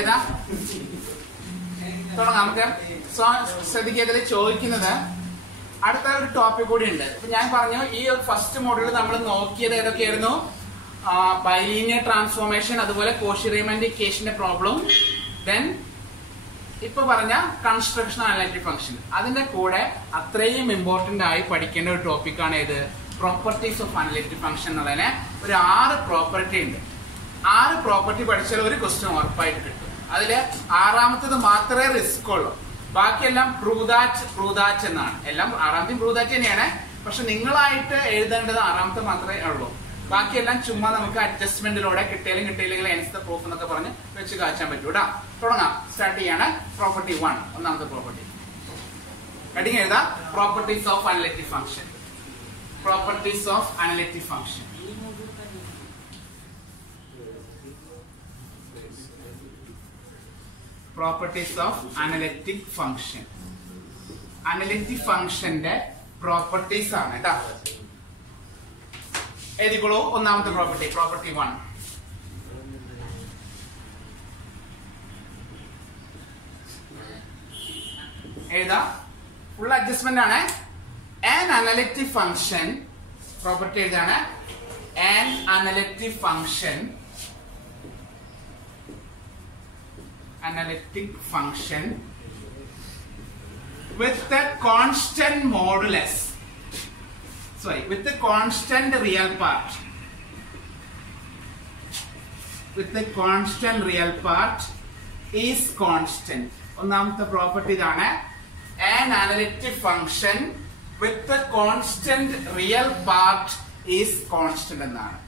എഴുതാ തുടങ്ങാം നമുക്ക്. ശ്രദ്ധിക്കതിൽ ചോദിക്കുന്നത് അടുത്ത ഒരു ടോപ്പിക് കൂടി ഉണ്ട്. ഇപ്പൊ ഞാൻ പറഞ്ഞു ഈ ഒരു ഫസ്റ്റ് മോഡ്യൂളിൽ നമ്മൾ നോക്കിയത് ഏതൊക്കെയായിരുന്നു? ബൈലീനിയർ ട്രാൻസ്ഫോർമേഷൻ, അതുപോലെ കോഷി-റീമാൻ ഇക്വേഷന്റെ പ്രോബ്ലം, ദെൻ ഇപ്പൊ പറഞ്ഞ കൺസ്ട്രക്ഷൻ അനലിറ്റിക് ഫംഗ്ഷൻ. അതിന്റെ കൂടെ അത്രയും ഇമ്പോർട്ടന്റ് ആയി പഠിക്കേണ്ട ഒരു ടോപ്പിക്കാണ് ഇത് പ്രോപ്പർട്ടീസ് ഓഫ് അനലിറ്റിക് ഫംഗ്ഷൻ എന്നുള്ളതിന് ഒരു 6 പ്രോപ്പർട്ടി ഉണ്ട്. 6 പ്രോപ്പർട്ടി പഠിച്ചാൽ ഒരു ക്വസ്റ്റ്യൻ ഉറപ്പായിട്ട് കിട്ടും. അതില് 6ാമത്തത് മാത്രമേ റിസ്ക് ഉള്ളൂ. ബാക്കിയെല്ലാം പ്രൂവ് ദാറ്റ് എന്നാണ്. എല്ലാം 6ാമത്തെയും പ്രൂവ് ദാറ്റ് തന്നെയാണ്. പക്ഷെ നിങ്ങളായിട്ട് എഴുതേണ്ടത് 6ാമത്തെ മാത്രമേ ഉള്ളൂ. ബാക്കിയെല്ലാം ചുമ്മാ നമുക്ക് അഡ്ജസ്റ്റ്മെന്റിലൂടെ കിട്ടിയില്ലെങ്കിൽ എൻസ് ദ പ്രൂഫ് എന്നൊക്കെ പറഞ്ഞ് വെച്ച് കാച്ചാൻ പറ്റൂ കേട്ടോ. തുടങ്ങാം. സ്റ്റാർട്ട് ചെയ്യാണ്. പ്രോപ്പർട്ടി 1, ഒന്നാമത്തെ പ്രോപ്പർട്ടി. ഹെഡിങ് എഴുതാം. Properties of analytic function. Properties of analytic function. Properties of analytic function. Analytic ഫംഗ്ഷന്റെ പ്രോപ്പർട്ടീസ് ആണ് കേട്ടോ. എഴുതിക്കോളൂ. ഒന്നാമത്തെ പ്രോപ്പർട്ടി, പ്രോപ്പർട്ടി 1. എഴുതാ. ഫുൾ അഡ്ജസ്റ്റ്മെന്റ് ആണ്. An analytic function, പ്രോപ്പർട്ടി എഴുതാണ്. An analytic function with a constant modulus, with the constant real part, is constant. ഒന്നാമത്തെ property ഇതാണ്. An analytic function with the constant real part is constant എന്നാണ്.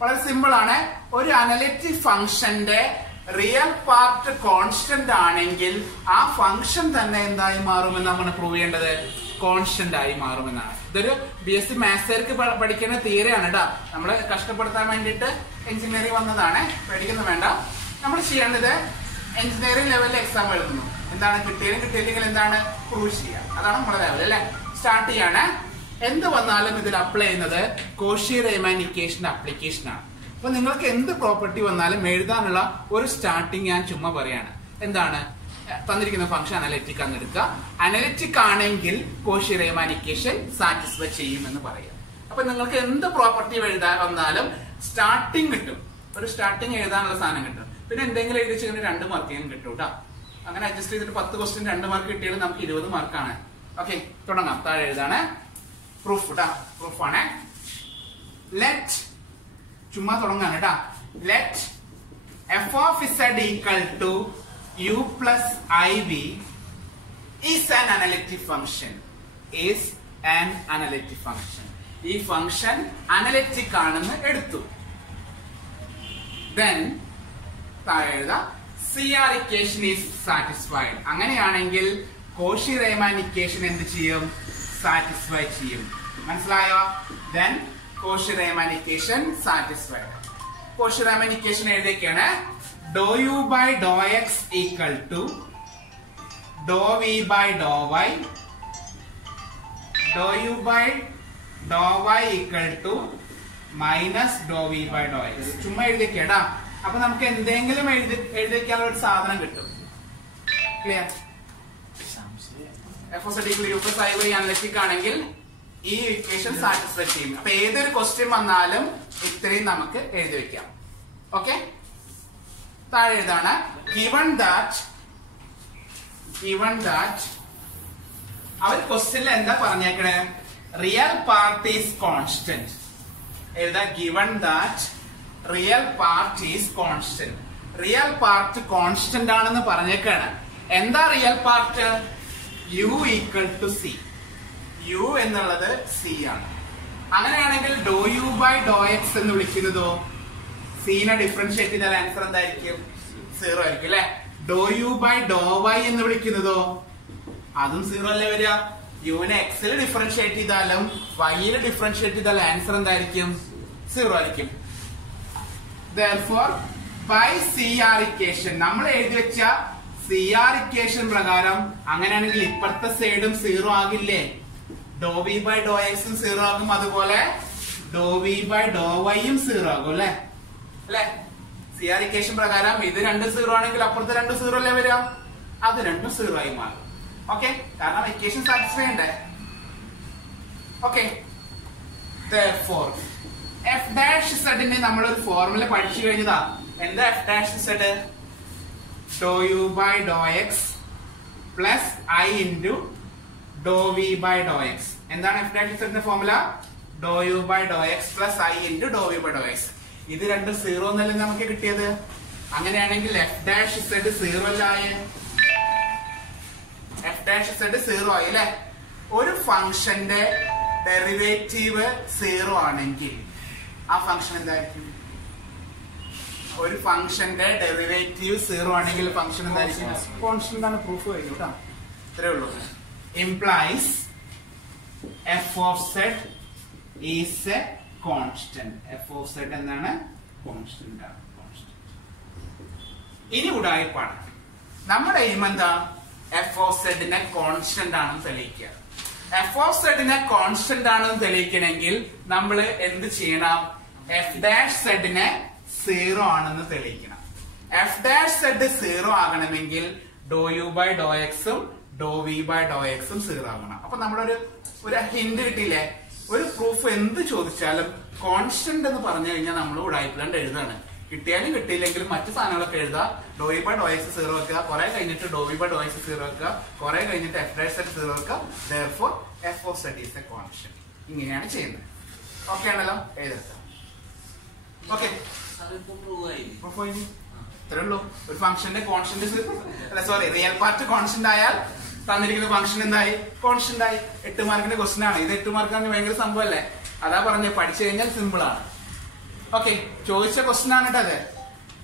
വളരെ simple ആണ്. ഒരു analytic ഫംഗ്ഷന്റെ real part constant ആണെങ്കിൽ ആ ഫംഗ്ഷൻ തന്നെ എന്തായി മാറുമെന്ന് നമ്മൾ പ്രൂവ് ചെയ്യേണ്ടത്? കോൺസ്റ്റന്റ് ആയി മാറുമെന്നാണ്. ഇതൊരു BSc മാത്സിലേക്ക് പഠിക്കുന്ന തിയറിയാണ് കേട്ടോ. നമ്മളെ കഷ്ടപ്പെടുത്താൻ വേണ്ടിയിട്ട് എഞ്ചിനീയറിംഗ് വന്നതാണ്. പേടിക്കൊന്നും വേണ്ട. നമ്മൾ ചെയ്യേണ്ടത് എഞ്ചിനീയറിംഗ് ലെവലിൽ എക്സാം എഴുതുന്നു. എന്താണ്? കിട്ടിയില്ലെങ്കിൽ എന്താണ്? പ്രൂവ് ചെയ്യുക. അതാണ് നമ്മുടെ ലെവൽ അല്ലെ. സ്റ്റാർട്ട് ചെയ്യാണ്. എന്ത് വന്നാലും ഇതിൽ അപ്ലൈ ചെയ്യുന്നത് കോഷി-റീമാൻ ഇക്വേഷന്റെ ആപ്ലിക്കേഷൻ ആണ്. അപ്പൊ നിങ്ങൾക്ക് എന്ത് പ്രോപ്പർട്ടി വന്നാലും എഴുതാനുള്ള ഒരു സ്റ്റാർട്ടിങ് ഞാൻ ചുമ്മാ പറയാണ്. എന്താണ്? തന്നിരിക്കുന്ന ഫംഗ്ഷൻ അനലിറ്റിക് എന്ന് എടുക്കുക. അനലിറ്റിക് ആണെങ്കിൽ കോഷി-റീമാൻ ഇക്വേഷൻ സാറ്റിസ്ഫൈ ചെയ്യുമെന്ന് പറയാം. അപ്പൊ നിങ്ങൾക്ക് എന്ത് പ്രോപ്പർട്ടി എഴുതാൻ വന്നാലും സ്റ്റാർട്ടിങ് കിട്ടും. ഒരു സ്റ്റാർട്ടിങ് എഴുതാനുള്ള സാധനം കിട്ടും. പിന്നെ എന്തെങ്കിലും എഴുതി വെച്ചാൽ 2 മാർക്കെങ്കിലും കിട്ടും കേട്ടോ. അങ്ങനെ അഡ്ജസ്റ്റ് ചെയ്തിട്ട് 10 ക്വസ്റ്റ്യൻ 2 മാർക്ക് കിട്ടിയാൽ നമുക്ക് 20 മാർക്കാണ്. ഓക്കെ, തുടങ്ങാം. താഴെ എഴുതാണ്. പ്രൂഫ് കേട്ടാ. പ്രൂഫാണ്. ലെറ്റ്, ചുമ്മാ തുടങ്ങാണ് കേട്ടാ. Let f of z equal to u plus iv is an analytic function. ഈ ഫംഗ്ഷൻ അനലിറ്റിക് ആണെന്ന് എടുത്തു. then താഴെ എഴുതാം. CR equation is satisfied. അങ്ങനെയാണെങ്കിൽ കോഷി-റീമാൻ ഇക്വേഷൻ എന്ത് ചെയ്യും? സാറ്റിസ്ഫൈ ചെയ്യും. മനസ്സിലായോ? then Cauchy-Riemann equation satisfied. Cauchy-Riemann equation എഴുതിയൊക്കെയാണ്. Do u by do x equal to do v by do y, do u by do y equal to minus do v by do x. ചുമ്മാ എഴുതിയൊക്കെയാടാ. അപ്പൊ നമുക്ക് എന്തെങ്കിലും എഴുതിക്കാനുള്ള ഒരു സാധനം കിട്ടും. Clear? f of z equal to u plus iv analytic ആണെങ്കിൽ ഈ equation satisfy ചെയ്യും. അപ്പൊ ഏതൊരു ക്വസ്റ്റ്യൻ വന്നാലും ഇത്രയും നമുക്ക് എഴുതി വെക്കാം. ഓക്കെ, താഴെ എഴുതാണ്. given that അവർ ക്വസ്റ്റ്യനിൽ എന്താ പറഞ്ഞേക്കണേ? Real part is constant. എഴുതാ. given that real part is constant. Real part constant ആണെന്ന് പറഞ്ഞേക്കാണ്. എന്താ real part? u equal to c. u എന്നുള്ളത് c ആണ്. അങ്ങനെയാണെങ്കിൽ ഡോ u by ഡോ x എന്ന് വിളിക്കുന്നതോ? c നെ ഡിഫറൻഷിയേറ്റ് ചെയ്താൽ ആൻസർ എന്തായിരിക്കും? 0 ആയിരിക്കും അല്ലെ. ഡോ u by ഡോ y എന്ന് വിളിക്കുന്നതോ? അതും 0 അല്ലേ വരിക. u നെ x ൽ ഡിഫറൻഷിയേറ്റ് ചെയ്താലും y ൽ ഡിഫറൻഷിയേറ്റ് ചെയ്താൽ ആൻസർ എന്തായിരിക്കും? 0 ആയിരിക്കും. therefore by CR equation നമ്മൾ എഴുതി വെച്ച CR equation പ്രകാരം അങ്ങനെയാണെങ്കിൽ ഇപ്പുറത്തെ സൈഡും 0 ആകില്ലേ? ഡോ v by ഡോ x 0 ആകും. അതുപോലെ ഡോ v by ഡോ y 0 ആകും അല്ലെ. CR ഇക്വേഷൻ പ്രകാരം ഇത് രണ്ട് സീറോ ആണെങ്കിൽ അപ്പുറത്തെ രണ്ട് സീറോ അല്ലേ വരിക, അത് രണ്ടും സീറോ ആയി മാറും. ഓക്കെ, കാരണം ഇക്വേഷൻ സാറ്റിസ്ഫൈ ഉണ്ട്. Okay, therefore f dash z നെ നമ്മൾ ഒരു ഫോർമുല പഠിച്ചു കഴിഞ്ഞതാ. എന്താ f dash z? dou u by dou x plus I into dou v by dou x. എന്താണ് f dash z ന്റെ formula? dou u by dou x plus I into dou v by dou x. ഇത് രണ്ടും zero എന്നല്ലേ നമുക്ക് കിട്ടിയത്. അങ്ങനെയാണെങ്കിൽ f dash z zero അല്ലായ, f dash z zero ആയി അല്ലെ. ഒരു ഫംഗ്ഷന്റെ ഡെറിവേറ്റീവ് സീറോ ആണെങ്കിൽ ആ ഫംഗ്ഷൻ എന്തായിരിക്കും? ഒരു ഫംഗ്ഷന്റെ ഡെറിവേറ്റീവ് സീറോ ആണെങ്കിൽ ഫംഗ്ഷൻ എന്തായിരിക്കും? കോൺസ്റ്റന്റ് ആണ്. പ്രൂഫ് കഴിഞ്ഞു കേട്ടോ, ഇത്രേ ഉള്ളൂ. Implies f of z is a constant. f of z എന്താണ്? കോൺസ്റ്റന്റ് ആണ്. ഇനി ഉടായിപ്പാണ്. നമ്മുടെ എയിം എന്താ? f of z നെ കോൺസ്റ്റന്റ് ആണെന്ന് തെളിയിക്കുക. f of z നെ കോൺസ്റ്റന്റ് ആണെന്ന് തെളിയിക്കണമെങ്കിൽ നമ്മൾ എന്ത് ചെയ്യണം? f dash z നെ സീറോ ആണെന്ന് തെളിയിക്കണം. f dash z സീറോ ആകണമെങ്കിൽ dou u by dou x ഉം dou v by dou x ഉം സീറോ ആകണം. അപ്പൊ നമ്മളൊരു ഹിന്റ് കിട്ടിയില്ലേ? ഒരു പ്രൂഫ് എന്ത് ചോദിച്ചാലും കോൺസ്റ്റന്റ് എന്ന് പറഞ്ഞു കഴിഞ്ഞാൽ നമ്മൾ ഉടായിപ്പിലാണ്ട് എഴുതാണ്. കിട്ടിയാലും കിട്ടിയില്ലെങ്കിലും മറ്റു സാധനങ്ങളൊക്കെ എഴുതുക. dou u by dou x zero വെക്കുക, കുറെ കഴിഞ്ഞിട്ട് dou v by dou x zero വെക്കുക, കുറെ കഴിഞ്ഞിട്ട് f dash z സീറോ വെക്കുക. therefore f of z is a constant. ഇങ്ങനെയാണ് ചെയ്യുന്നത്. ഓക്കെ ആണല്ലോ? എഴുതാം. ഓക്കെ, ഇത്രേ ഉള്ളൂ. ഒരു ഫംഗ്ഷന്റെ കോൺസ്റ്റന്റ് റിയൽ പാർട്ട് കോൺസ്റ്റന്റ് ആയാൽ തന്നിരിക്കുന്ന ഫംഗ്ഷൻ എന്തായി? കോൺസ്റ്റന്റ് ആയി. 8 മാർക്കിന്റെ ക്വസ്റ്റൻ ആണ് ഇത്. 8 മാർക്കാണ് ഭയങ്കര സംഭവമല്ലേ? അതാ പറഞ്ഞ പഠിച്ചു കഴിഞ്ഞാൽ സിമ്പിൾ ആണ്. ഓക്കെ, ചോദിച്ച ക്വസ്റ്റൻ ആണ് കേട്ടത്.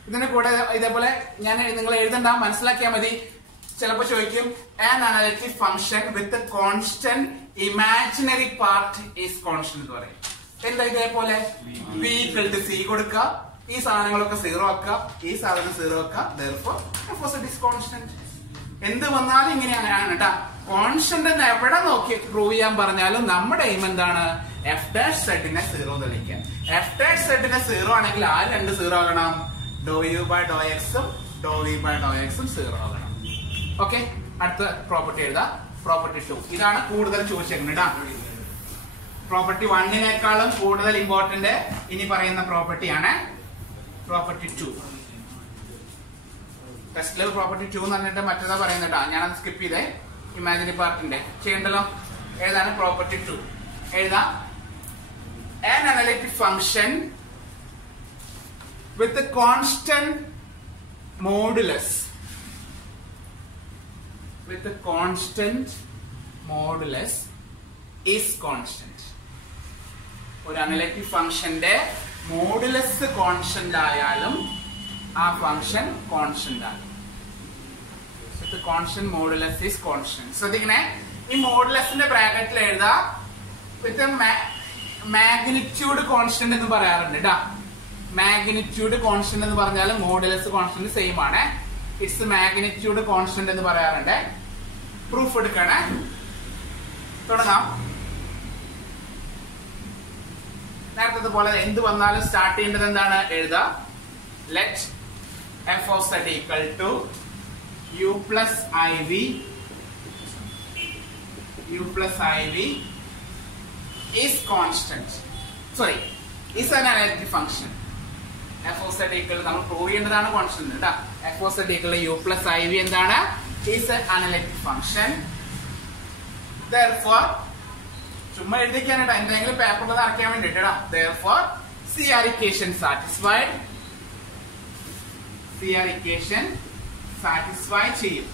ഇതിന്റെ കൂടെ ഇതേപോലെ ഞാൻ നിങ്ങൾ എഴുതണ്ട, മനസ്സിലാക്കിയാൽ മതി. ചിലപ്പോ ചോദിക്കും an analytic function with a constant imaginary part is constant എന്ന് പറയും. എന്താ ഇതേപോലെ v equal to c കൊടുക്കുക, ഈ സാധനങ്ങളൊക്കെ സീറോ ആക്കുക, ഈ സാധനം സീറോ ആക്കുക. therefore f of z is constant. എന്ത് വന്നാലും ഇങ്ങനെയാണ് കേട്ടാ. കോൺസ്റ്റന്റ് എന്ന് എവിടെ നോക്കി പ്രൂവ് ചെയ്യാൻ പറഞ്ഞാലും നമ്മുടെ എയിം എന്താണ്? f dash z നെ സീറോ തെളിയിക്കാൻ. f dash z നെ സീറോ ആണെങ്കിൽ ആ രണ്ട് സീറോ ആകണം. dou u by dou x ഉം dou v by dou x ഉം സീറോ ആകണം. ഓക്കെ, അടുത്ത പ്രോപ്പർട്ടി എഴുതാം. പ്രോപ്പർട്ടി 2 ഇതാണ് കൂടുതൽ ചോദിച്ചേക്കുന്നത് കേട്ടാ. പ്രോപ്പർട്ടി 1നേക്കാളും കൂടുതൽ ഇമ്പോർട്ടന്റ് ഇനി പറയുന്ന പ്രോപ്പർട്ടിയാണ് പ്രോപ്പർട്ടി 2. ടെസ്റ്റില് പ്രോപ്പർട്ടി 2 എന്ന് പറഞ്ഞിട്ട് മറ്റേതാ പറയുന്നേട്ടാ. ഞാനത് സ്കിപ്പ് ചെയ്തേ. ഇമാജിനറി പാർട്ടിന്റെ ചെയ്യണ്ടല്ലോ. ഏതാണ് പ്രോപ്പർട്ടി 2? എഴുതാം. an analytic function with a constant modulus is constant. ഒരു അനലിറ്റിക് ഫംഗ്ഷന്റെ മോഡുലസ് കോൺസ്റ്റന്റ് ആയാലും ആ ഫംഗ്ഷൻ കോൺസ്റ്റന്റ് ആണ്. Constant modulus is constant. ശ്രദ്ധിക്കണേ, ഈ മോഡുലസിന്റെ ബ്രാക്കറ്റിൽ എഴുതാ വിത്ത് മാഗ്നിറ്റ്യൂഡ് കോൺസ്റ്റന്റ് എന്ന് പറയാറുണ്ട് കേട്ടാ. മാഗ്നിറ്റ്യൂഡ് കോൺസ്റ്റന്റ് എന്ന് പറഞ്ഞാൽ മോഡുലസ് കോൺസ്റ്റന്റ് സെയിം ആണ്. ഇറ്റ്സ് മാഗ്നിറ്റ്യൂഡ് കോൺസ്റ്റന്റ് എന്ന് പറയാറുണ്ട്. പ്രൂഫ് എടുക്കണേ. തുടങ്ങാം. നേരത്തെ പോലെ എന്ത് വന്നാലും സ്റ്റാർട്ട് ചെയ്യേണ്ടത് എന്താണ്? എഴുതാ. Let f of z equal to u plus iv is constant. Sorry, is an analytic function. f of z equal നമ്മൾ പ്രൂവ് ചെയ്യേണ്ടതാണ് കോൺസ്റ്റന്റ് കേട്ടാ. f of z equal to u plus iv എന്താണ്? is an analytic function. therefore ചുമ്മാ എഴുതിക്കാനായിട്ടാ, എന്തെങ്കിലും പേപ്പറിൽ നിറയ്ക്കാൻ വേണ്ടിട്ടാ. therefore CR equation satisfied. CR equation satisfy ചെയ്യും.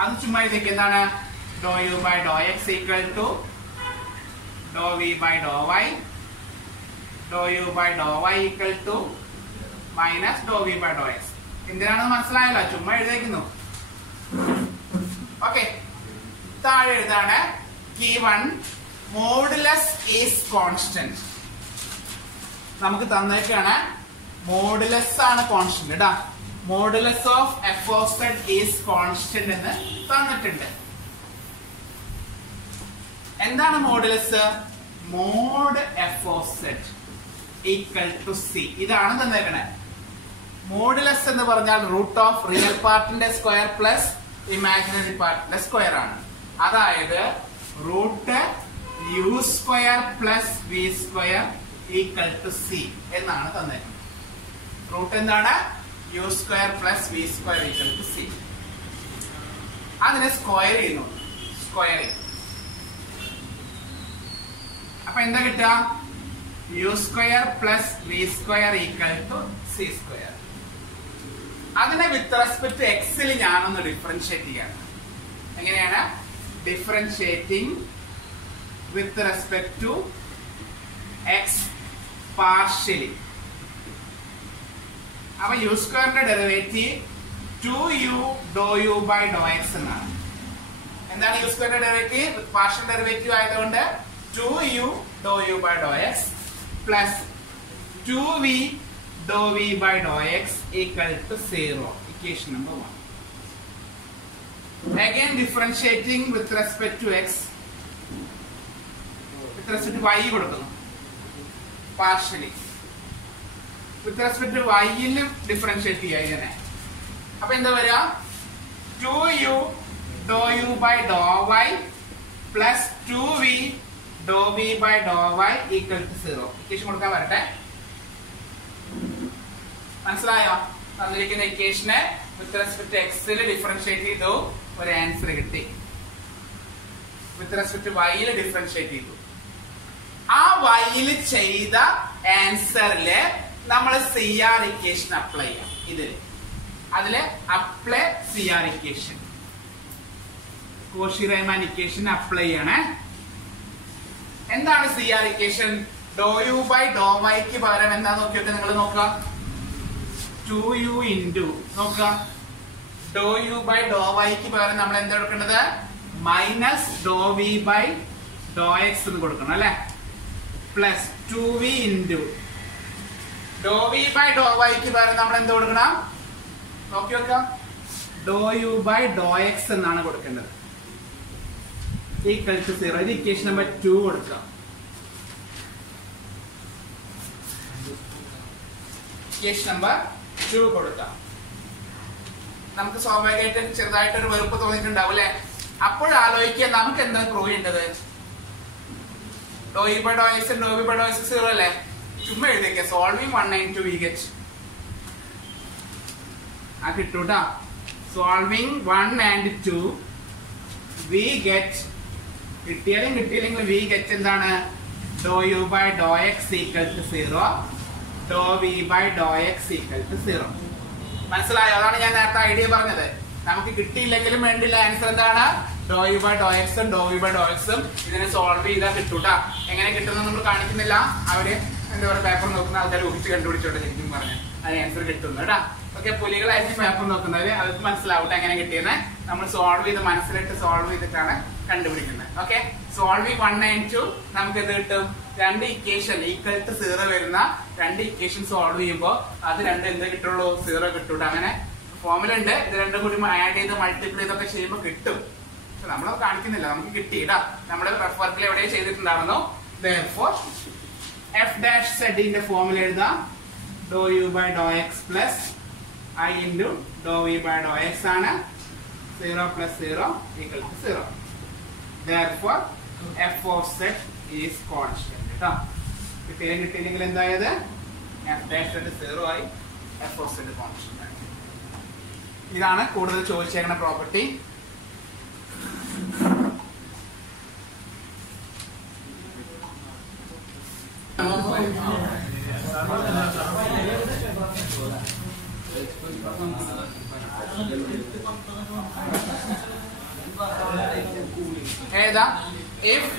അത് ചുമ്മാ എഴുതിക്കുക. എന്താണ്? dou u by dou x equal to dou v by dou y, dou u by dou y equal to minus dou v by dou x. എന്തിനാണെന്ന് മനസ്സിലായല്ലോ? ചുമ്മാ എഴുതിക്കുന്നു. Okay, താഴെ എഴുതാണ് given modulus is constant. നമുക്ക് തന്നേക്കാണ് മോഡുലസ് ആണ് constant കേട്ടാ. Modulus of f of z is constant എന്ന് തന്നിട്ടുണ്ട്. എന്താണ് modulus? Mod f of z equal to c. ഇതാണ് തന്നേക്കണേ. മോഡുലസ് എന്ന് പറഞ്ഞാൽ റൂട്ട് ഓഫ് റിയൽ പാർട്ടിന്റെ സ്ക്വയർ പ്ലസ് ഇമാജിനറി പാർട്ടിന്റെ സ്ക്വയർ ആണ്. അതായത് root u square plus v square equal to c എന്നാണ് തന്നേക്കുന്നത്. റൂട്ട് എന്താണ്? U square plus v square equal to c. അതിനെ സ്ക്വയർ ചെയ്യുന്നു. സ്ക്വയറിംഗ്. അപ്പൊ എന്താ കിട്ടുക? U square plus v square equal to c square. അതിനെ വിത്ത് റെസ്പെക്ട് എക്സിൽ ഞാനൊന്ന് ഡിഫറൻഷിയേറ്റ് ചെയ്യാണ്. എങ്ങനെയാണ്? Differentiating with respect to x partially. അപ്പൊ യു സ്ക്വയറിന്റെ derivative 2u dou u by Dr x എന്നാണ്. എന്താണ് യു സ്ക്വയറിന്റെ ഡെറിവേറ്റീവ്? പാർഷ്യൽ ഡെറിവേറ്റീവ് ആയതുകൊണ്ട് 2u dou u by Dr x plus 2v dou v by Dr x equal to 0. Equation number 1. Again differentiating with respect to x, with respect to y കൊടുക്കുന്നു partially. With respect to y ൽ differentiate ചെയ്യുക ഇങ്ങനെ. അപ്പൊ എന്താ വരിക? 2u dou u by dou y plus 2v dou v by dou y equal to 0. Equation കൊടുക്കാൻ വരട്ടെ. മനസ്സിലായോ? തന്നിരിക്കുന്ന ഇക്വേഷനെ വിത്ത് റെസ്പെക്ട് ടു എക്സിൽ ഡിഫറൻഷിയേറ്റ് ചെയ്തു, ഒരു ആൻസർ കിട്ടി. വിത്ത് റെസ്പെക്ട് ടു y ൽ ഡിഫറൻഷിയേറ്റ് ചെയ്തു. ആ y ൽ ചെയ്ത ആൻസറില് നമ്മൾ CR ഇക്വേഷൻ അപ്ലൈ ചെയ്യാം. ഇതില് അതില് apply CR equation, Cauchy-Riemann equation apply ചെയ്യണേ. എന്താണ് CR equation? Do u by ഡോ വൈക്ക് പകരം എന്താ നോക്കിയിട്ട് നിങ്ങൾ നോക്കുക. 2u ഇൻറ്റു നോക്കുക, ഡോ യു ബൈ ഡോ വൈക്ക് പകരം നമ്മൾ എന്താ കൊടുക്കേണ്ടത്? Minus Dr v by Dr x എന്ന് കൊടുക്കണം അല്ലെ. Plus 2v into Dr v by ഡോ വൈക്ക് പകരം നമ്മൾ എന്ത് കൊടുക്കണം? നോക്കി നോക്കാം. Do u by Dr x എന്നാണ് കൊടുക്കേണ്ടത്. Equal to 0. ഇത് ഇക്വേഷൻ നമ്പർ 2 കൊടുക്കാം. ഇക്വേഷൻ നമ്പർ 2 കൊടുക്കാം. നമുക്ക് സ്വാഭാവികമായിട്ട് ചെറുതായിട്ടൊരു വെറുപ്പ് തോന്നിയിട്ടുണ്ടാവും അല്ലെ. അപ്പോഴാലോചിക്കുക നമുക്ക് എന്താ പ്രൂവ് ചെയ്യേണ്ടത്? Do u by Dr x do v by Dr x 0 അല്ലേ. ചുമ്മാ എഴുതിയേക്ക. സോൾവിങ് 1 and 2 വി ഗെറ്റ് ആ കിട്ടൂട്ടാ. Solving 1 and 2 we get. കിട്ടിയാലും കിട്ടിയില്ലെങ്കിൽ വി ഗെറ്റ് എന്താണ്? Do u by Dr x equal to 0, do v by Dr x equal to 0. മനസ്സിലായോ? അതാണ് ഞാൻ നേരത്തെ ഐഡിയ പറഞ്ഞത്. നമുക്ക് കിട്ടിയില്ലെങ്കിലും വേണ്ടില്ല. ആൻസർ എന്താണ്? ഡോ യു ബൈ ഡോ എക്സും ഡോ വി ബൈ ഡോ എക്സും ഇതിനെ സോൾവ് ചെയ്താൽ കിട്ടൂട്ടാ. എങ്ങനെ കിട്ടുന്നത് നമ്മൾ കാണിക്കുന്നില്ല. അവര് എന്താ പറയുക, പേപ്പർ നോക്കുന്ന ആൾക്കാർ ഊഹിച്ച് കണ്ടുപിടിച്ചോട്ടെ. ശരിക്കും പറഞ്ഞാൽ അത് ആൻസർ കിട്ടുന്നു കേട്ടാ. ഓക്കെ, പുലികളായിരിക്കും പേപ്പർ നോക്കുന്നത്. അവർക്ക് മനസ്സിലാവട്ടെ എങ്ങനെ കിട്ടിയെന്ന്. നമ്മൾ സോൾവ് ചെയ്ത് മനസ്സിലിട്ട് സോൾവ് ചെയ്തിട്ടാണ് കണ്ടുപിടിക്കുന്നത്. ഓക്കെ, സോൾവിങ് 1 and 2 നമുക്ക് എന്ത് കിട്ടും? രണ്ട് ഇക്വേഷൻ ഈക്വൽ ടു 0 വരുന്ന രണ്ട് ഇക്വേഷൻ സോൾവ് ചെയ്യുമ്പോൾ അത് രണ്ടും എന്ത് കിട്ടുള്ളൂ? 0 കിട്ടൂട്ടോ. അങ്ങനെ ഫോമുല ഉണ്ട്. ഇത് രണ്ടും കൂടി ആഡ് ചെയ്ത് മൾട്ടിപ്ലൈ ചെയ്തൊക്കെ ചെയ്യുമ്പോൾ കിട്ടും. പക്ഷെ നമ്മളത് കാണിക്കുന്നില്ല. നമുക്ക് കിട്ടിയിടാ. നമ്മുടെ റഫ് വർക്കിൽ എവിടെയും ചെയ്തിട്ടുണ്ടായിരുന്നു. Therefore f dash z ന്റെ ഫോമുല എഴുതാം. Do u by Dr x plus I into Dr v by Dr x ആണ്. 0 plus 0 equal to 0. Therefore f of z is constant. കേട്ടോ, കിട്ടിയില്ലെങ്കിൽ എന്തായത്? f dash z 0 ആയി, f of z constant ആയി. ഇതാണ് കൂടുതൽ ചോദിച്ചേക്കുന്ന property. ഏതാ? If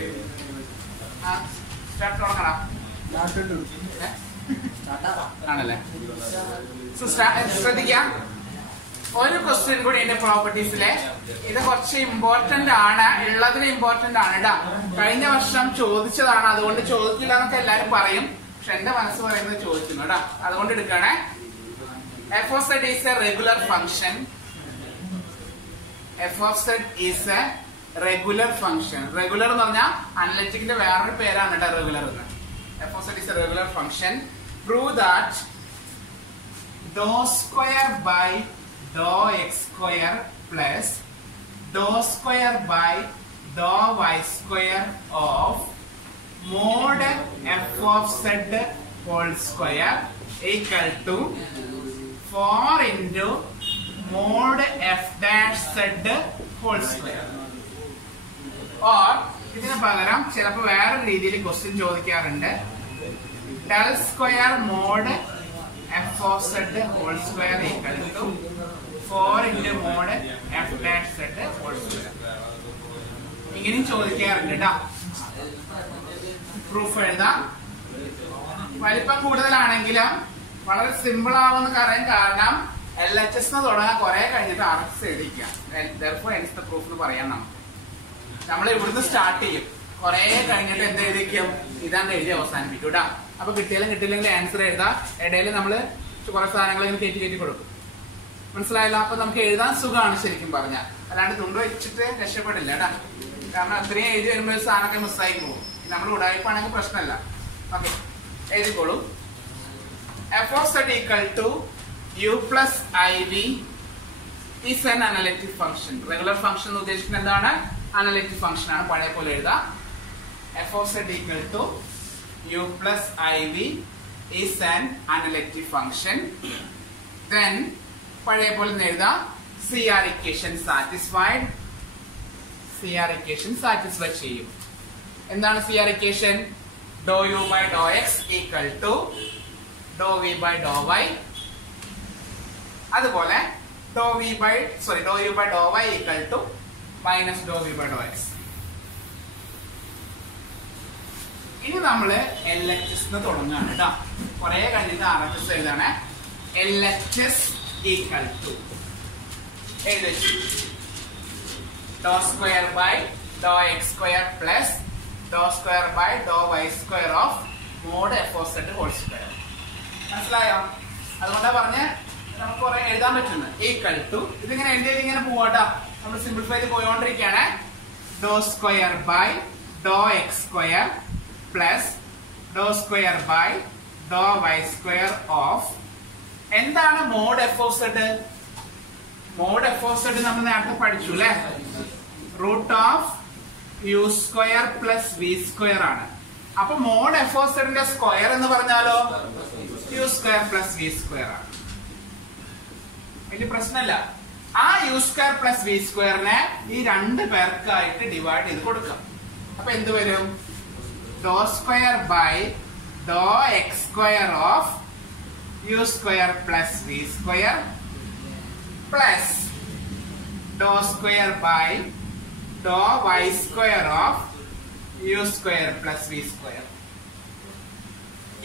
start തുടങ്ങണം ആണല്ലേ. ശ്രദ്ധിക്കാം, ഒരു ക്വസ്റ്റ്യൻ കൂടി എന്റെ പ്രോപ്പർട്ടീസിലെ. ഇത് കുറച്ച് ഇമ്പോർട്ടന്റ് ആണ്, ഉള്ളതിന് ഇമ്പോർട്ടന്റ് ആണ് കേട്ടാ. കഴിഞ്ഞ വർഷം ചോദിച്ചതാണ്, അതുകൊണ്ട് ചോദിക്കില്ല എന്നൊക്കെ എല്ലാരും പറയും. പക്ഷെ എന്റെ മനസ്സ് പറയുന്നത് ചോദിക്കുന്നു കേട്ടാ, അതുകൊണ്ട് എടുക്കണേ. f of z is a regular function. f of z is a regular function. Regular എന്ന് പറഞ്ഞാൽ അനലിറ്റിക്കിന്റെ വേറൊരു പേരാണ് കേട്ടോ റെഗുലർ എന്ന്. f of z is a regular function. Prove that dou square by dou x square plus dou square by dou y square of mod f of z whole square equal to 4 into mod f dash z whole square. Or ഇതിന് പകരം ചിലപ്പോൾ വേറെ രീതിയിൽ question ചോദിക്കാറുണ്ട്. del square mod f of z whole square equal to 4 into mod f dash z whole square. ഇങ്ങനെയും ചോദിക്കാറുണ്ട് കേട്ടോ. Proof എഴുതാം. വലിപ്പം കൂടുതലാണെങ്കിലും വളരെ സിമ്പിൾ ആവുമെന്ന് പറയാൻ കാരണം LHS തുടങ്ങാൻ കുറെ കഴിഞ്ഞിട്ട് RHS എഴുതിക്കാം. therefore hence the proof എന്ന് പറയാം. നമ്മൾ ഇവിടുന്ന് സ്റ്റാർട്ട് ചെയ്യും, കുറെ കഴിഞ്ഞിട്ട് എന്ത് എഴുതിക്കും, ഇതാണ് എഴുതി അവസാനിപ്പിക്കും കേട്ടോ. അപ്പൊ കിട്ടിയാലും കിട്ടിയില്ലെങ്കിൽ ആൻസർ എഴുതാം. ഇടയിൽ നമ്മൾ കുറെ സാധനങ്ങൾ ഇങ്ങനെ കയറ്റി കൊടുക്കും. മനസ്സിലായല്ലോ? അപ്പൊ നമുക്ക് എഴുതാൻ സുഖമാണ് ശരിക്കും പറഞ്ഞാൽ. അല്ലാണ്ട് തുണ്ട് വെച്ചിട്ട് രക്ഷപ്പെടില്ല കേട്ടാ. കാരണം അത്രയും എഴുതി വരുമ്പോൾ ഒരു സാധനമൊക്കെ മിസ്സായി പോകും. നമ്മൾ ഉടായ്പാണെങ്കിൽ പ്രശ്നമല്ല. Okay, എഴുതിക്കോളൂ. f of z equal to u plus iv is an analytic function. Regular function ഉദ്ദേശിക്കുന്നത് എന്താണ്? അനലിറ്റിക് ഫംഗ്ഷൻ ആണ്. പഴയ പോലെ എഴുതാം. f of z equal to u plus iv is an analytic function. Then പഴയ പോലെ എഴുതാം. CR equation satisfied. CR equation satisfy ചെയ്യും. എന്താണ് CR equation? dou u by dou x equal to dou v by dou y. അതുപോലെ dou u by dou y equal to minus dou v by dou x. ഇനി നമ്മള് LHS തുടങ്ങാണ് കേട്ടോ. കുറെ കഴിഞ്ഞിട്ട് RHS എഴുതാണ്. LHS equal to എഴുതി dou square by dou x square plus dou square by dou y square of mod f of z whole square. മനസ്സിലായോ? അതുകൊണ്ടാ പറഞ്ഞ് നമുക്ക് കുറെ എഴുതാൻ പറ്റുന്നത്. ഈക്വൽ ടു ഇതിങ്ങനെ എഴുതിയത് ഇങ്ങനെ പോവാട്ടോ. നമ്മൾ സിംപ്ലിഫൈ ചെയ്ത് പോയോണ്ടിരിക്കുകയാണ്. dou square by dou x square plus dou square by dou y square of എന്താണ് mod f of z? mod f of z നമ്മൾ നേരത്തെ പഠിച്ചു അല്ലേ? Root of u square plus v square ആണ്. അപ്പൊ mod f of z ന്റെ square എന്ന് പറഞ്ഞാലോ u square plus v square ആണ്. വലിയ പ്രശ്നമല്ല. ആ u സ്ക്വയർ പ്ലസ് v സ്ക്വയറിനെ ഈ രണ്ട് പേർക്കായിട്ട് ഡിവൈഡ് ചെയ്ത് കൊടുക്കാം. അപ്പൊ എന്ത് വരും? dou square by dou x square of u square plus v square plus dou square by dou y square of u square plus v square.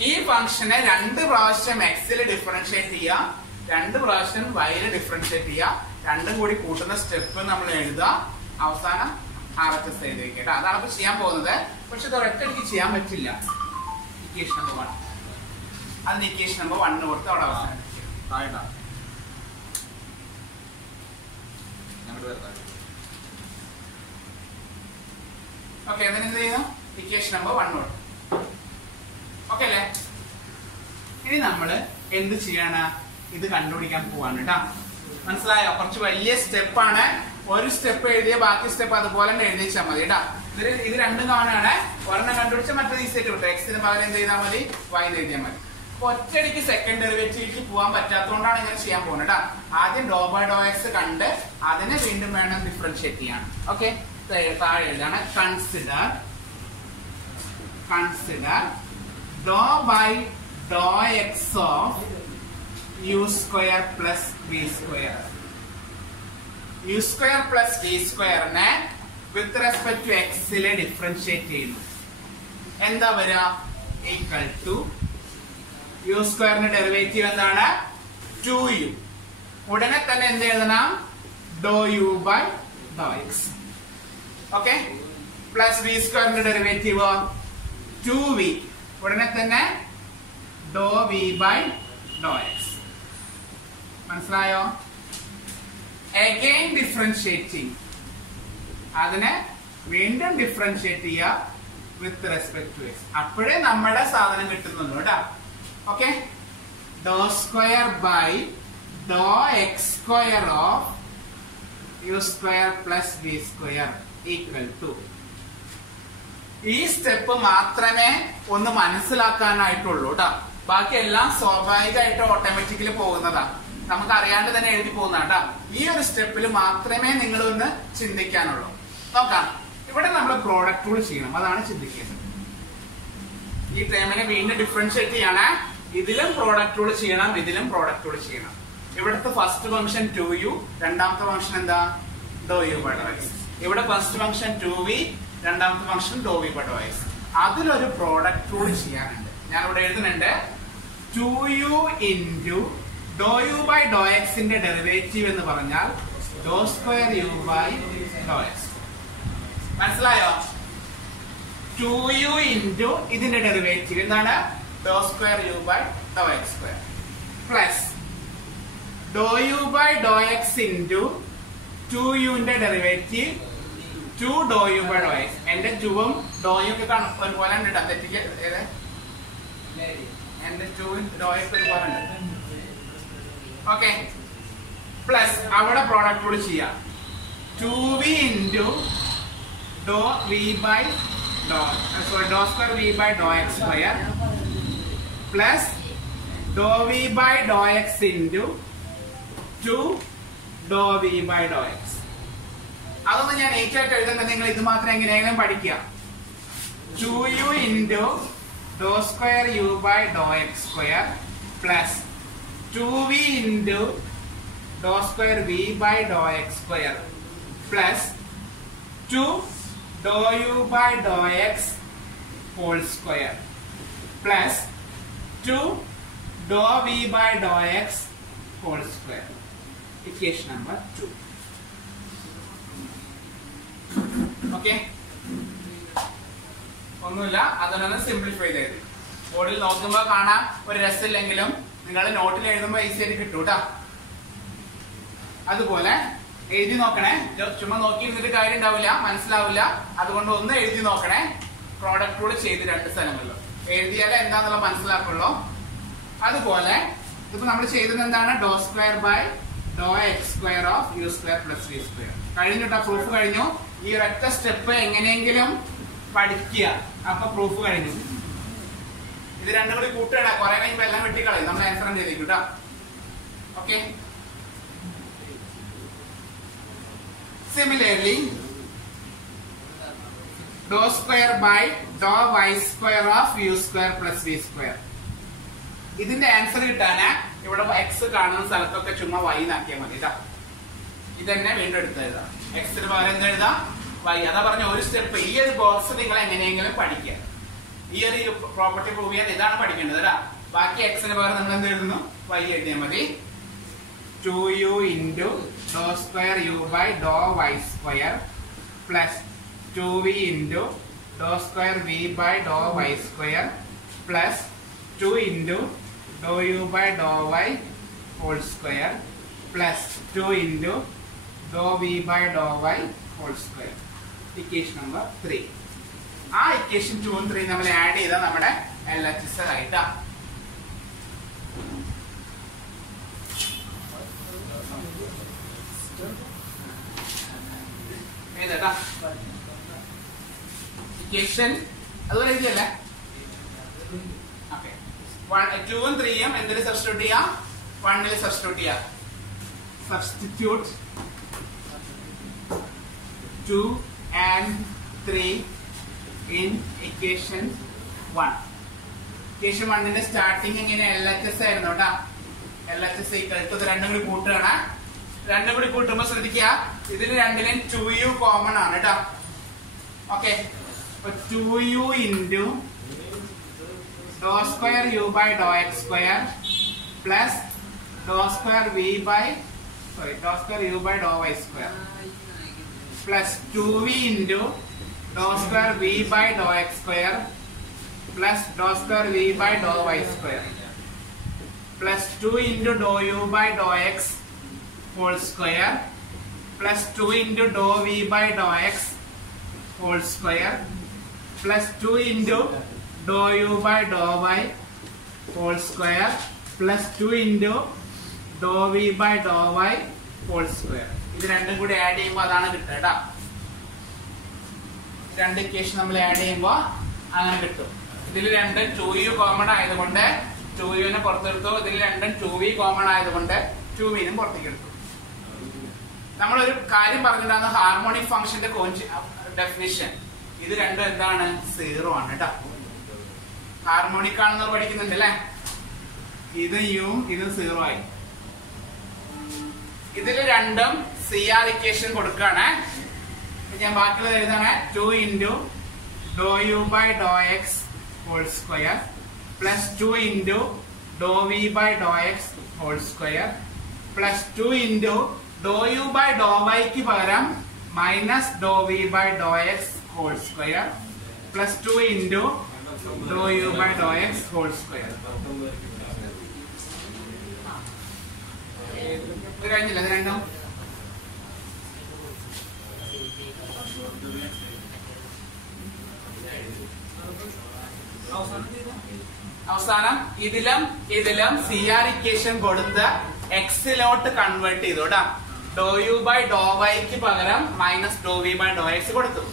ഈ ഫംഗ്ഷനെ രണ്ട് പ്രാവശ്യം എക്സിൽ ഡിഫറൻഷിയേറ്റ് ചെയ്യുക, രണ്ട് പ്രാവശ്യം വൈയിൽ ഡിഫറൻഷിയേറ്റ് ചെയ്യുക, രണ്ടും കൂടി കൂട്ടുന്ന സ്റ്റെപ്പ് നമ്മൾ എഴുതുക. അവസാനം RHS എഴുതി വെക്കട്ടെ. അതാണ് ഇപ്പൊ ചെയ്യാൻ പോകുന്നത്. പക്ഷെ ഇത് ഒരൊറ്റയ്ക്ക് ചെയ്യാൻ പറ്റില്ല. ഇക്വേഷൻ നമ്പർ 1 അതിന് ഇക്വേഷൻ നമ്പർ 1 കൊടുത്ത് അവിടെ അവസാനിപ്പിക്കും. ഓക്കെ, എന്നിട്ട് എന്ത് ചെയ്യുന്നു? ഇക്വേഷൻ നമ്പർ 1 കൊടുത്തു. ഓക്കെ അല്ലേ? ഇനി നമ്മള് എന്ത് ചെയ്യാണ്? ഇത് കണ്ടുപിടിക്കാൻ പോവാണ് കേട്ടാ. മനസ്സിലായോ? കുറച്ച് വലിയ സ്റ്റെപ്പാണ്. ഒരു സ്റ്റെപ്പ് എഴുതിയ ബാക്കി സ്റ്റെപ്പ് അതുപോലെ തന്നെ എഴുതിച്ചാൽ മതി കേട്ടാ. ഇത് രണ്ടും കാണുകയാണ്. ഒരെണ്ണം കണ്ടുപിടിച്ച മറ്റൊരു ഈസിയായിട്ട് കിട്ടും. എക്സിന് പകരം എന്ത് ചെയ്താൽ മതി? വൈ എഴുതിയാൽ മതി. അപ്പൊ ഒറ്റയടിക്ക് സെക്കൻഡ് ഡെറിവേറ്റീവിലേക്ക് പോകാൻ പറ്റാത്തതുകൊണ്ടാണ് ഇങ്ങനെ ചെയ്യാൻ പോകുന്നത് കേട്ടാ. ആദ്യം ഡോ ബൈ ഡോ എക്സ് കണ്ട് അതിനെ വീണ്ടും വേണം ഡിഫറൻഷിയേറ്റ് ചെയ്യാൻ. ഓക്കെ, താഴെ എഴുതാണ്. Consider do by Dr x of u square plus v square. u square plus v square നെ with respect to x ലെ ഡിഫറൻഷിയേറ്റ് ചെയ്യുന്നു. എന്താ വരിക? ഈക്വൽ ടു u സ്ക്വയറിന്റെ ഡെറിവേറ്റീവ് എന്താണ്? 2u. ഉടനെ തന്നെ എന്ത് എഴുതണം? dou u by dou x. Okay, plus v സ്ക്വയറിന്റെ ഡെറിവേറ്റീവ് 2v. ഉടനെ തന്നെ dou v by dou x. മനസ്സിലായോ? അഗൈൻ ഡിഫറൻഷിയേറ്റിംഗ്, അതിനെ വീണ്ടും ഡിഫറൻഷിയേറ്റ് ചെയ്യുക വിത്ത് റെസ്പെക്ട് ടു എക്സ്. അപ്പോഴേ നമ്മുടെ സാധനം കിട്ടുന്നുള്ളൂ കേട്ടോ. Okay, dou square by dou x square of u square plus v square equal to. ഈ സ്റ്റെപ്പ് മാത്രമേ ഒന്ന് മനസ്സിലാക്കാനായിട്ടുള്ളൂ കേട്ടോ. ബാക്കിയെല്ലാം സ്വാഭാവികമായിട്ട് ഓട്ടോമാറ്റിക്കലി പോകുന്നതാണ്, നമുക്ക് അറിയാണ്ട് തന്നെ എഴുതി പോകുന്നതാ. ഈ ഒരു സ്റ്റെപ്പിൽ മാത്രമേ നിങ്ങൾ ഒന്ന് ചിന്തിക്കാനുള്ളൂ. നോക്കാം, ഇവിടെ നമ്മൾ പ്രോഡക്റ്റ് റൂൾ ചെയ്യണം, അതാണ് ചിന്തിക്കേണ്ടത്. ഈ ടേമിനെ വീണ്ടും ഡിഫറൻഷിയേറ്റ് ചെയ്യണേ. ഇതിലും പ്രോഡക്റ്റ് റൂൾ ചെയ്യണം, ഇതിലും പ്രോഡക്റ്റ് റൂൾ ചെയ്യണം. ഇവിടുത്തെ ഫസ്റ്റ് ഫംഗ്ഷൻ 2u, രണ്ടാമത്തെ ഫംഗ്ഷൻ എന്താ dou u by dou x. ഇവിടെ ഫസ്റ്റ് ഫംഗ്ഷൻ 2v, രണ്ടാമത്തെ function dou v by dou x. അതിലൊരു പ്രോഡക്റ്റ് റൂൾ ചെയ്യാനുണ്ട്. ഞാൻ ഇവിടെ എഴുതുന്നുണ്ട് 2u into dou u by dou x ന്റെ ഡെറിവേറ്റീവ് എന്ന് പറഞ്ഞാൽ dou square u by dou x. മനസ്സിലായോ? 2u into ഇതിന്റെ ഡെറിവേറ്റീവ് എന്താണ്? dou square u by dou x square plus dou u by dou x into 2u ന്റെ derivative 2 dou u by dou x. എന്റെ 2 ഉം dou u ഒക്കെ ഒരുപോലെ ഉണ്ട്. തെറ്റിക്ക് എന്റെ 2 dou x ഒരുപോലെ ഉണ്ട്. ഓക്കെ, പ്ലസ് അവിടെ പ്രോഡക്റ്റ് റൂൾ ചെയ്യാം 2v into dou v by dou square v by dou x square plus dou v by dou x into 2 dou v by dou x. അതൊന്നും ഞാൻ ഏറ്റവും എഴുതണ്ട, നിങ്ങൾ ഇത് മാത്രം എങ്ങനെയെങ്കിലും പഠിക്കുക. 2u into dou square u by dou x square plus 2v into dou square v by dou x square plus 2 dou u by dou x whole square plus 2 dou v by dou x whole square. Equation number 2. Okay, ഒന്നുമില്ല, അതൊന്ന് simplify ചെയ്ത് ബോർഡിൽ നോക്കുമ്പോൾ കാണാൻ ഒരു രസമില്ലെങ്കിലും നിങ്ങൾ നോട്ടിൽ എഴുതുമ്പോൾ ഈസി ആയിട്ട് കിട്ടും കേട്ടോ. അതുപോലെ എഴുതി നോക്കണേ. ചുമ്മാ നോക്കി ഇരുന്നിട്ട് കാര്യം ഉണ്ടാവില്ല, മനസ്സിലാവില്ല. അതുകൊണ്ട് ഒന്ന് എഴുതി നോക്കണേ. പ്രോഡക്റ്റ് റൂൾ ചെയ്ത് രണ്ട് സ്ഥലങ്ങളിലും എഴുതിയാലേ എന്താന്നുള്ള മനസ്സിലാക്കുള്ളൂ. അതുപോലെ ഇപ്പൊ നമ്മൾ ചെയ്തത് എന്താണ്? dou square by dou x square of u square plus v square. കഴിഞ്ഞു കേട്ടോ, പ്രൂഫ് കഴിഞ്ഞു. ഈ ഒരൊറ്റ സ്റ്റെപ്പ് എങ്ങനെയെങ്കിലും പഠിക്കുക, അപ്പൊ പ്രൂഫ് കഴിഞ്ഞു. ഇത് രണ്ടും കൂടി കൂട്ടുകയാണ്, കുറെ കഴിയുമ്പോ എല്ലാം വെട്ടിക്കളയും, നമ്മൾ ആൻസർ ചെയ്തേക്കും കേട്ടോ. Okay, similarly dou square by dou y square of u square plus v square. ഇതിന്റെ ആൻസർ കിട്ടാന് ഇവിടെ എക്സ് കാണുന്ന സ്ഥലത്തൊക്കെ ചുമ്മാ y നാക്കിയാൽ മതി കേട്ടോ. ഇതന്നെ വീണ്ടും എടുത്ത് എഴുതാം. എക്സിന് പകരം എന്ത് എഴുതാം? y. അതാ പറഞ്ഞ ഒരു സ്റ്റെപ്പ്. ഈ ഒരു ബോക്സ് നിങ്ങൾ എങ്ങനെയെങ്കിലും പഠിക്കുക. ഈ ഒരു പ്രോപ്പർട്ടി പ്രൂവ് ചെയ്യാൻ ഇതാണ് പഠിക്കേണ്ടത് കേട്ടോ. ബാക്കി എക്സിന് പകരം നിങ്ങൾ എന്ത് എഴുതുന്നു? y എഴുതിയാൽ മതി. 2u into dou square u by dou y square plus 2v into dou square v by dou y square plus 2 into dou u by dou y whole square plus 2 into dou v by dou y whole square. Equation number 3. ആ equation 2 ഉം 3 നമ്മൾ add ചെയ്താൽ നമ്മുടെ LHS ആയിട്ടാ. ഏതാ equation? അതുപോലെ എഴുതിയല്ലേ? Okay, 2 ഉം 3 ഉം എന്തിൽ സബ്സ്റ്റിറ്റ്യൂട്ട് ചെയ്യാം? 1 സബ്സ്റ്റിറ്റ്യൂട്ട് ചെയ്യാം. Substitute 2 and 3 in equation 1. Equation 1 ന്റെ സ്റ്റാർട്ടിങ് എങ്ങനെ LHS ആയിരുന്നു കേട്ടോ. LHS ഇത് രണ്ടും കൂടി കൂട്ടുകയാണ്. രണ്ടും കൂടി കൂട്ടുമ്പോൾ ശ്രദ്ധിക്കുക, ഇതിൽ രണ്ടിലും 2u കോമൺ ആണ് കേട്ടോ. Okay, 2u into dou square u by dou x square plus dou square u by dou y square plus 2v into dou square v by dou x square plus dou square v by dou y square plus 2 into dou u by dou x whole square plus 2 into dou v by dou x whole square plus 2 into dou u by dou y whole square plus 2 into Dr v by Dr y whole square. ഇത് രണ്ടും കൂടി add ചെയ്യുമ്പോൾ അതാണ് കിട്ടുക കേട്ടോ. രണ്ട് equation നമ്മൾ add ചെയ്യുമ്പോൾ അങ്ങനെ കിട്ടും. ഇതിൽ രണ്ടും 2u കോമൺ ആയതുകൊണ്ട് 2u പുറത്തെടുത്തു. ഇതിൽ രണ്ടും 2v കോമൺ ആയതുകൊണ്ട് 2vനും പുറത്തേക്ക് എടുത്തു. നമ്മളൊരു കാര്യം പറഞ്ഞിട്ടാണ് ഹാർമോണിക് ഫംഗ്ഷന്റെ ഡെഫിനിഷൻ. ഇത് രണ്ടും എന്താണ്? 0 ആണ് കേട്ടോ. ഹാർമോണിക് ആണെന്ന് പഠിക്കുന്നുണ്ട് അല്ലെ. ഇത് യും ഇത് 0 ആയി. ഇതിൽ രണ്ടും CR ഇക്വേഷൻ കൊടുക്കാണ്. ഞാൻ ബാക്കിയുള്ളത് എഴുതാണ്. 2 into do u by Dr x whole square plus 2 into Dr v by Dr x whole square plus 2 into do u by ഡോ വൈക്ക് പകരം minus Dr v by Dr x whole square plus 2 into do u by Dr x whole square. ഇത് കഴിഞ്ഞില്ല. ഇത് രണ്ടും അവസാനം ഇതിലും CR equation കൊടുത്ത് എക്സിലോട്ട് convert ചെയ്തു കേട്ടോ. ഡോ യു ബൈ ഡോ വൈക്ക് പകരം minus Dr v by Dr x കൊടുത്തു.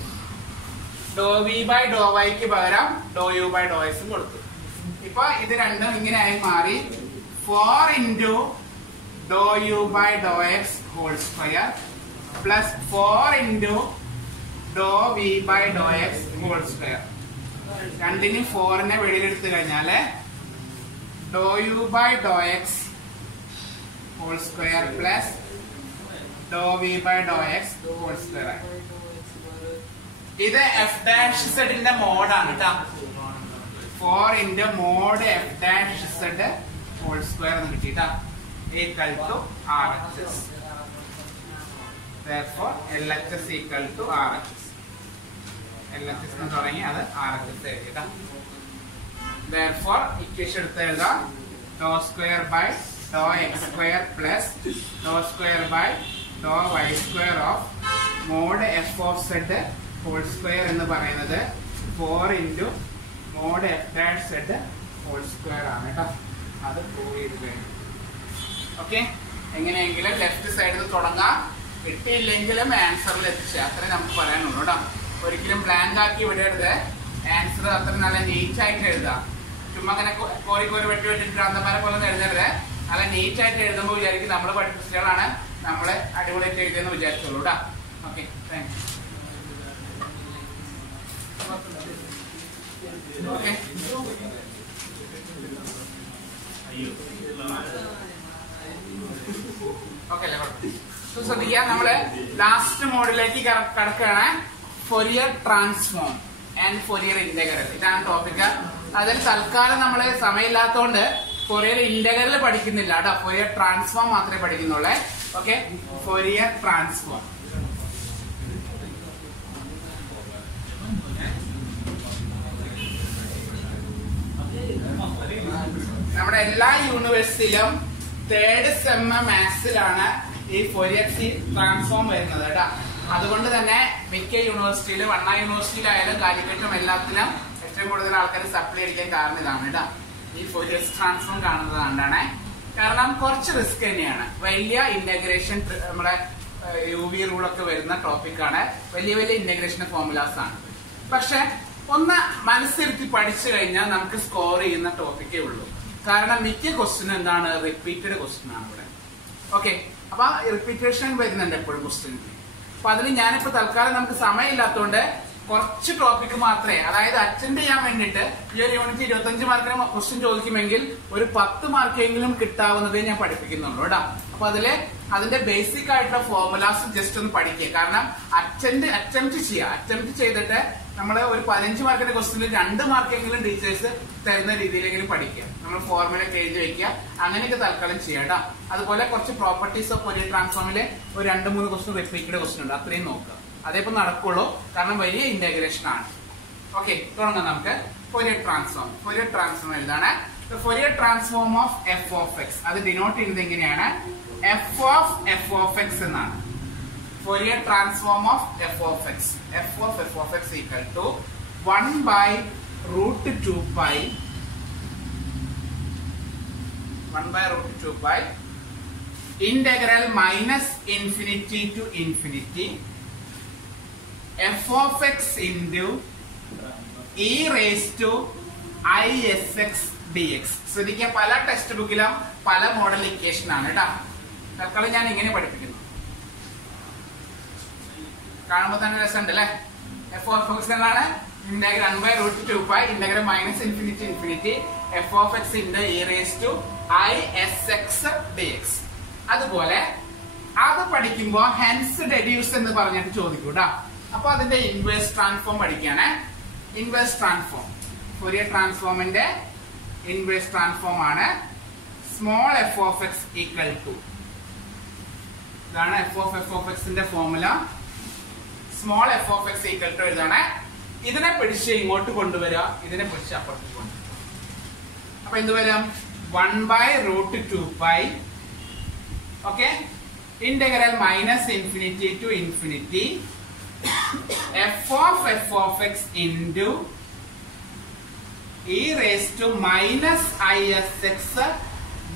ഡോ വി ബൈ ഡോ വൈക്ക് പകരം ഡോ യു ബൈ ഡോ എക്സും കൊടുത്തു. ഇപ്പൊ ഇത് രണ്ടും ഇങ്ങനെയായി മാറി. 4 into do u by Dr x whole square plus 4 into Dr v by Dr x whole square. രണ്ടിനും 4നെ വെളിയിലെടുത്തു കഴിഞ്ഞാല് do u by Dr x whole square plus do v by Dr x whole square ആയി. ഇത് f dash സെഡിന്റെ മോഡാണ് കേട്ടോ. 4 into mod f dash z whole square എന്ന് കിട്ടിട്ടാ. Equal to RHS. Therefore LHS equal to RHS. LHS എന്ന് തുടങ്ങി അത് RHS എഴുതിട്ടാ. Therefore ഇക്വേഷൻ എടുത്ത് എഴുതാം. Do square by Dr x square plus do square by Dr y square of mod f of z whole square എന്ന് പറയുന്നത് 4 into mod f dash z whole square ആണ് കേട്ടോ. അത് പ്രൂവ് ചെയ്ത് കഴിഞ്ഞു. Okay, എങ്ങനെയെങ്കിലും ലെഫ്റ്റ് സൈഡിൽ തുടങ്ങാം. കിട്ടിയില്ലെങ്കിലും ആൻസറിൽ എത്തിച്ച അത്രേ നമുക്ക് പറയാനുള്ളൂ കേട്ടോ. ഒരിക്കലും ബ്ലാങ്ക് ആക്കി വിടരുത്. ആൻസർ അത്ര നല്ല നീറ്റ് ആയിട്ട് എഴുതാം. ചുമ്മാ അങ്ങനെ കോരിക്കോരി വെട്ടി വെട്ടിട്ട് ഭ്രാന്തന്മാരെ പോലെ എഴുതരുത്. നല്ല നീറ്റ് ആയിട്ട് എഴുതുമ്പോൾ വിചാരിക്കും നമ്മൾ പഠിപ്പിച്ചാണ് നമ്മളെ അടിപൊളിയായിട്ട് എഴുതിയെന്ന് വിചാരിച്ചോളൂ കേട്ടോ. Okay, thank you. Okay, okay അല്ലേ? ശ്രദ്ധിക്കുക, നമ്മള് ലാസ്റ്റ് മോഡിലേക്ക് കടക്കുകയാണ്. Fourier transform and Fourier integral. ഇതാണ് ടോപ്പിക്. അതിൽ തൽക്കാലം നമ്മള് സമയമില്ലാത്തതുകൊണ്ട് ഫൊറിയർ ഇന്റഗ്രൽ പഠിക്കുന്നില്ല കേട്ടോ. ഫൊറിയർ ട്രാൻസ്ഫോം മാത്രമേ പഠിക്കുന്നുള്ളൂ. Okay, Fourier transform. നമ്മുടെ എല്ലാ യൂണിവേഴ്സിറ്റിയിലും 3rd സെം മാത്സിലാണ് ഈ ഫൊറിയർ ട്രാൻസ്ഫോം വരുന്നത് കേട്ടോ. അതുകൊണ്ട് തന്നെ മിക്ക യൂണിവേഴ്സിറ്റിയിലും, അണ്ണാ യൂണിവേഴ്സിറ്റിയിലായാലും കാലിക്കറ്റും എല്ലാത്തിലും ഏറ്റവും കൂടുതൽ ആൾക്കാർ സപ്ലൈ അടിക്കാൻ കാരണം ഇതാണ് കേട്ടോ. ഈ ഫൊറിയർ ട്രാൻസ്ഫോം കാണുന്നത് കൊണ്ടാണ്. കാരണം കുറച്ച് റിസ്ക് തന്നെയാണ്. വലിയ ഇന്റഗ്രേഷൻ, നമ്മുടെ UV റൂളൊക്കെ വരുന്ന ടോപ്പിക്കാണ്. വലിയ വലിയ ഇന്റഗ്രേഷൻ ഫോർമുലാസ് ആണ്. പക്ഷെ ഒന്ന് മനസ്സിരുത്തി പഠിച്ചു കഴിഞ്ഞാൽ നമുക്ക് സ്കോർ ചെയ്യുന്ന ടോപ്പിക്കേ ഉള്ളൂ. കാരണം മിക്ക ക്വസ്റ്റ്യൻ എന്താണ്? റിപ്പീറ്റഡ് ക്വസ്റ്റ്യൻ ആണ് ഇവിടെ. ഓക്കെ, അപ്പൊ റിപ്പീറ്റേഷൻ വരുന്നുണ്ട് എപ്പോഴും ക്വസ്റ്റ്യൻ. അപ്പൊ അതിന് ഞാനിപ്പോ തൽക്കാലം നമുക്ക് സമയമില്ലാത്തതുകൊണ്ട് കുറച്ച് ടോപ്പിക്ക് മാത്രമേ, അതായത് അറ്റൻഡ് ചെയ്യാൻ വേണ്ടിയിട്ട് ഈ ഒരു യൂണിറ്റ് 25 മാർക്കിന് ക്വസ്റ്റ്യൻ ചോദിക്കുമെങ്കിൽ ഒരു 10 മാർക്കെങ്കിലും കിട്ടാവുന്നതേ ഞാൻ പഠിപ്പിക്കുന്നുള്ളൂ കേട്ടോ. അപ്പൊ അതിന്റെ ബേസിക് ആയിട്ടുള്ള ഫോർമുലാസ് ജസ്റ്റ് ഒന്ന് പഠിക്കുക. കാരണം അറ്റംപ്റ്റ് ചെയ്തിട്ട് നമ്മൾ ഒരു 15 മാർക്കിന്റെ ക്വസ്റ്റ്യനിൽ 2 മാർക്കെങ്കിലും ടീച്ചേഴ്സ് തരുന്ന രീതിയിലെങ്കിലും പഠിക്കുക. നമ്മൾ ഫോർമുല എഴുതി വെക്കുക. അങ്ങനെയൊക്കെ തൽക്കാലം ചെയ്യാം കേട്ടോ. അതുപോലെ കുറച്ച് പ്രോപ്പർട്ടീസ് ഓഫ് ഫൊറിയർ ട്രാൻസ്ഫോമില് ഒരു 2-3 ക്വസ്റ്റ്യൻ റിപ്പീറ്റഡ് ക്വസ്റ്റ്യൻ ഉണ്ട്. അത്രയും നോക്കുക. അതേപ്പോ നടക്കുള്ളൂ. കാരണം വലിയ ഇന്റഗ്രേഷൻ ആണ്. ഓക്കെ, തുടങ്ങാം നമുക്ക്. ഫൊറിയർ ട്രാൻസ്ഫോം എഴുതാണ്. Fourier transform of F of X. അത് ഡിനോട്ട് ചെയ്യുന്നത് എങ്ങനെയാണ്? എഫ് ഓഫ് എക്സ് എന്നാണ്. Fourier transform of f of x. F of x equal to 1 by root 2 pi 1 by root 2 pi integral minus infinity to infinity f of x into e raised to isx dx. ശ്രദ്ധിക്കുക, പല text ബുക്കിലും പല model equation ആണ് കേട്ടോ. തൽക്കാലം ഞാൻ ഇങ്ങനെ പഠിപ്പിക്കുന്നു, കാണുമ്പോൾ തന്നെ രസമുണ്ട് അല്ലെ. എഫ് ഓഫ് എക്സ് എന്നാണ് integral 1 by root 2 pi integral minus infinity infinity F of X into E raise to isx dx. അതുപോലെ അത് പഠിക്കുമ്പോ ഹെൻസ് ഡെഡ്യൂസ് എന്ന് പറഞ്ഞിട്ട് ചോദിക്കൂട്ടാ. അപ്പൊ അതിന്റെ ഇൻവേഴ്സ് ട്രാൻസ്ഫോം പഠിക്കുകയാണ്. ഇൻവേഴ്സ് ട്രാൻസ്ഫോം, ഫൊറിയർ ട്രാൻസ്ഫോമിന്റെ ഇൻവേഴ്സ് ട്രാൻസ്ഫോം ആണ് small F of X equal to, ഇതാണ് എഫ് ഓഫ് എക്സിന്റെ formula. Small F of X equal to എഴുതാണ്. ഇതിനെ പിടിച്ച് ഇങ്ങോട്ട് കൊണ്ടുവരിക, ഇതിനെ പിടിച്ച് അപ്പുറത്തേക്ക് കൊണ്ടുവരിക. അപ്പൊ എന്ത് വരും? 1 by root 2 pi okay integral minus infinity to infinity F of X into E raise to minus isx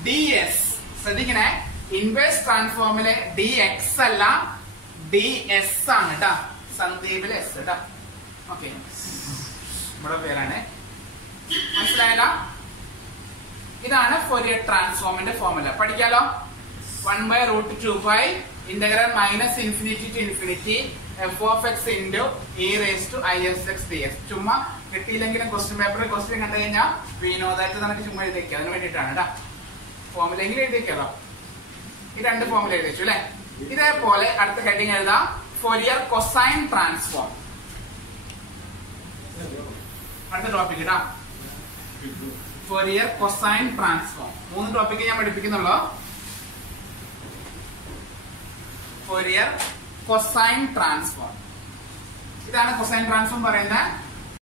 ds. ശ്രദ്ധിക്കണേ, ഇൻവേഴ്സ് ട്രാൻസ്ഫോമിലെ dx അല്ല ds ആണ് കേട്ടാ, സന്ദീപിലെ s കേട്ടാ. ഓക്കെ, നമ്മുടെ പേരാണ്, മനസ്സിലായല്ലോ. ഇതാണ് ഫൊറിയർ ട്രാൻസ്ഫോമിന്റെ ഫോർമുല. പഠിക്കാലോ. 1 by root 2 pi integral minus infinity to infinity F of X into E raise to isx dx. ചുമ്മാ കിട്ടിയില്ലെങ്കിലും ക്വസ്റ്റ്യൻ പേപ്പറിൽ ക്വസ്റ്റ്യൻ കണ്ടു കഴിഞ്ഞാൽ വിനോദായിട്ട് നമുക്ക് ചുമ്മാ എഴുതിക്കുക, അതിന് വേണ്ടിയിട്ടാണ് കേട്ടാ. ഫോർമുല എങ്കിലും എഴുതിക്കാലോ. ഈ രണ്ട് ഫോർമുല എഴുതിച്ചു അല്ലെ. ഇതേപോലെ അടുത്ത ഹെഡിങ് എഴുതാം, ഫൊറിയർ കൊസൈൻ ട്രാൻസ്ഫോം. അടുത്ത ടോപ്പിക് ഇടാം, ഫൊറിയർ കൊസൈൻ ട്രാൻസ്ഫോം. 3 ടോപ്പിക് ഞാൻ പഠിപ്പിക്കുന്നുള്ളൂ. ഫൊറിയർ കൊസൈൻ ട്രാൻസ്ഫോം, ഇതാണ് കൊസൈൻ ട്രാൻസ്ഫോം പറയുന്നത്.